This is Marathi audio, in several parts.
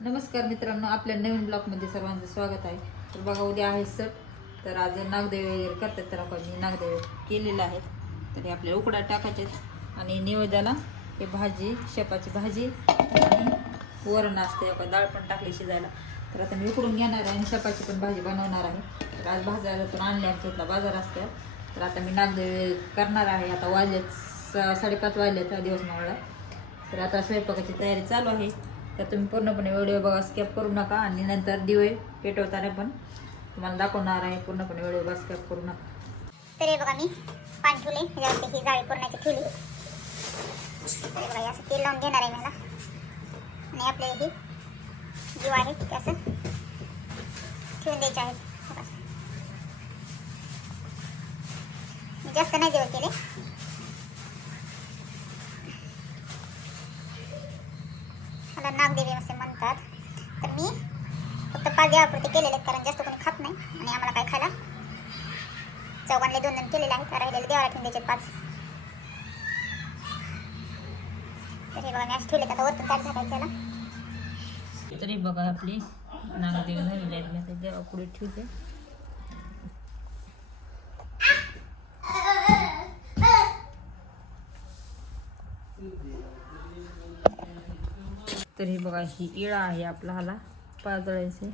नमस्कार मित्रांनो, आपल्या नवीन ब्लॉगमध्ये सर्वांचं स्वागत आहे. तर बघा, उद्या आहे सण. तर आज नागदेव वगैरे करतात, तर आपण मी नागदेव केलेलं आहे. तर हे आपल्याला उकडा टाकायचे आणि निवेद्याला हे भाजी, शेपाची भाजी आणि वरण असते, डाळ पण टाकली शिजायला. तर आता मी उकडून घेणार आहे आणि शेपाची पण भाजी बनवणार आहे. तर आज बाजारातून आणले, आमच्या इथला बाजार असते. तर आता मी नागदेव करणार आहे. आता वाजलेत 5:30 वाजलेत, दिवस मावळा. तर आता स्वयंपाकाची तयारी चालू आहे. तर तुम्ही पूर्णपणे व्हिडिओ बघा, स्किप करू नका. आणि नंतर दिवे पेटवताना पण तुम्हाला दाखवणार आहे. पूर्णपणे व्हिडिओ बघा, स्किप करू नका. तर हे बघा, मी पाणी ठेवले, त्याच्यावरती ही जाळी पुरणाची ठेवली. तर हे बघा, असं तेल लावून घेणार आहे मला. आणि आपल्याला ही जीव आहे ते असं ठेवून द्यायचे आहेत. मी जास्त नाही जेवण केले. मला नागदेवी असे म्हणतात. तर मी फक्त 5 देवापुरते केलेले आहेत, कारण जास्त कोणी खात नाही आणि आम्हाला काय खायला चौघांना 2-2 केलेले आहेत. राहिलेले देवाला ठेवून द्यायचे 5. तर हे बघा, मी असं ठेवले. आता वरतून ताट झाकायचं याला. तरी बघा, आपली नागदेव झालेली आहेत. मी आता देवा पुढे ठेवते. तर हे बघा, ही इळा आहे आपला, हाला पाजळायचे.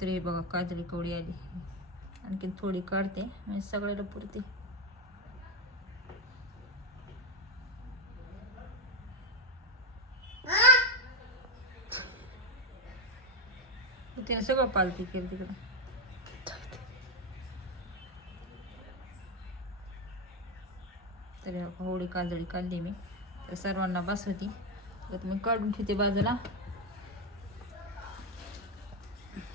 तर हे बघा, काजळी कवडी आली. आणखी थोडी काढते म्हणजे सगळ्याला पुरते. तिने सगळं पालती केली तिकडं. तरी होडी काजळी काढली मी. तर सर्वांना बस होती, तर मी काढून ठेवते बाजूला.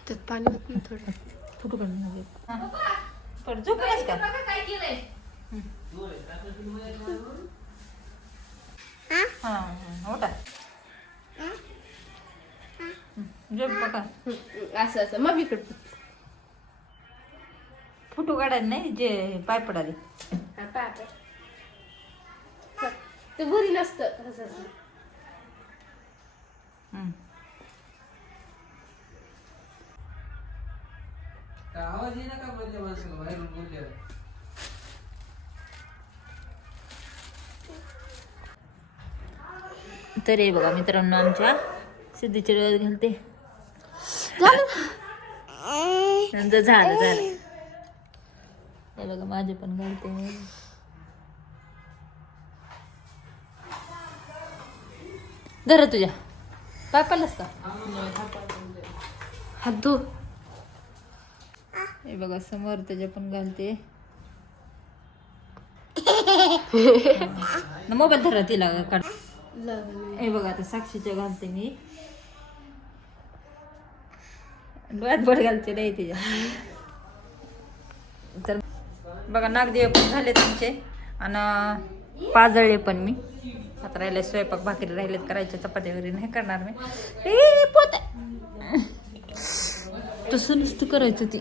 त्यात पाणी होत नाही थोडं. फुटू काढून पण झोपलास का? हा होता झोप बघा. असं असं मग इकडं फुटू काढायला नाही, जे पाय पडाले. ते बुरी नसतं असं असं. आवाज येईना का मधल्या माणसाला बाहेरून बोलल्यावर? तर हे बघा मित्रांनो, आमच्या सिद्धीचे डोळ्यात घालते. नंतर झालं हे बघा, माझे पण घालते. धर तुझ्या पाय पडलास का? हात धु. हे बघा, समोर त्याच्या पण घालते. मोबाईल धरा तिला काढ. हे बघा, आता साक्षीच्या घालते मी. डोळ्यात बड घालते नाही तिच्या. तर बघा, नागदेव पण झाले तुमचे आणि पाजळले पण मी. आता राहिले स्वयंपाक, भाकरी राहिलेत करायच्या. चपात्या वगैरे नाही करणार मी. पोत तसं नुसतं करायचं ती.